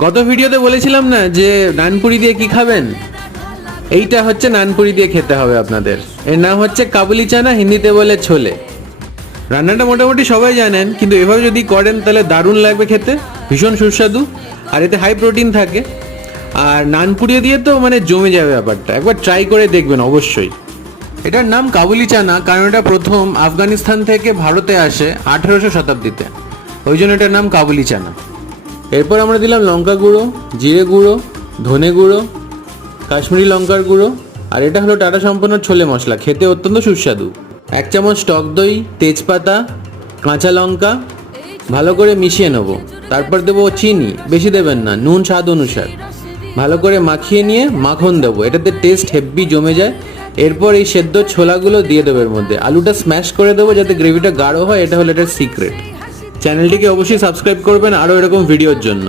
গত ভিডিওতে বলেছিলাম না যে নানপুরি দিয়ে কি খাবেন, এইটা হচ্ছে নানপুরি দিয়ে খেতে হবে আপনাদের। এর নাম হচ্ছে কাবুলি চানা, হিন্দিতে বলে ছোলে। রান্নাটা মোটামুটি সবাই জানেন, কিন্তু এভাবে যদি করেন তাহলে দারুণ লাগবে খেতে, ভীষণ সুস্বাদু। আর এতে হাই প্রোটিন থাকে। আর নানপুরি দিয়ে তো মানে জমে যাবে ব্যাপারটা, একবার ট্রাই করে দেখবেন অবশ্যই। এটার নাম কাবুলি চানা কারণ এটা প্রথম আফগানিস্তান থেকে ভারতে আসে 1800 শতাব্দীতে, ওই জন্য এটার নাম কাবুলি চানা। এরপর আমরা দিলাম লঙ্কা গুঁড়ো, জিরে গুঁড়ো, ধনে গুঁড়ো, কাশ্মীরি লঙ্কার গুঁড়ো, আর এটা হলো টাটা সম্পন্ন ছোলে মশলা, খেতে অত্যন্ত সুস্বাদু। 1 চামচ টক দই, তেজপাতা, কাঁচা লঙ্কা ভালো করে মিশিয়ে নেব। তারপর দেবো চিনি, বেশি দেবেন না, নুন স্বাদ অনুসার। ভালো করে মাখিয়ে নিয়ে মাখন দেবো, এটাতে টেস্ট হেভি জমে যায়। এরপর এই সেদ্ধ ছোলাগুলো দিয়ে দেবো এর মধ্যে, আলুটা স্ম্যাশ করে দেবো যাতে গ্রেভিটা গাঢ় হয়, এটা হলো এটার সিক্রেট। চ্যানেলটিকে অবশ্যই সাবস্ক্রাইব করবেন আরও এরকম ভিডিওর জন্য।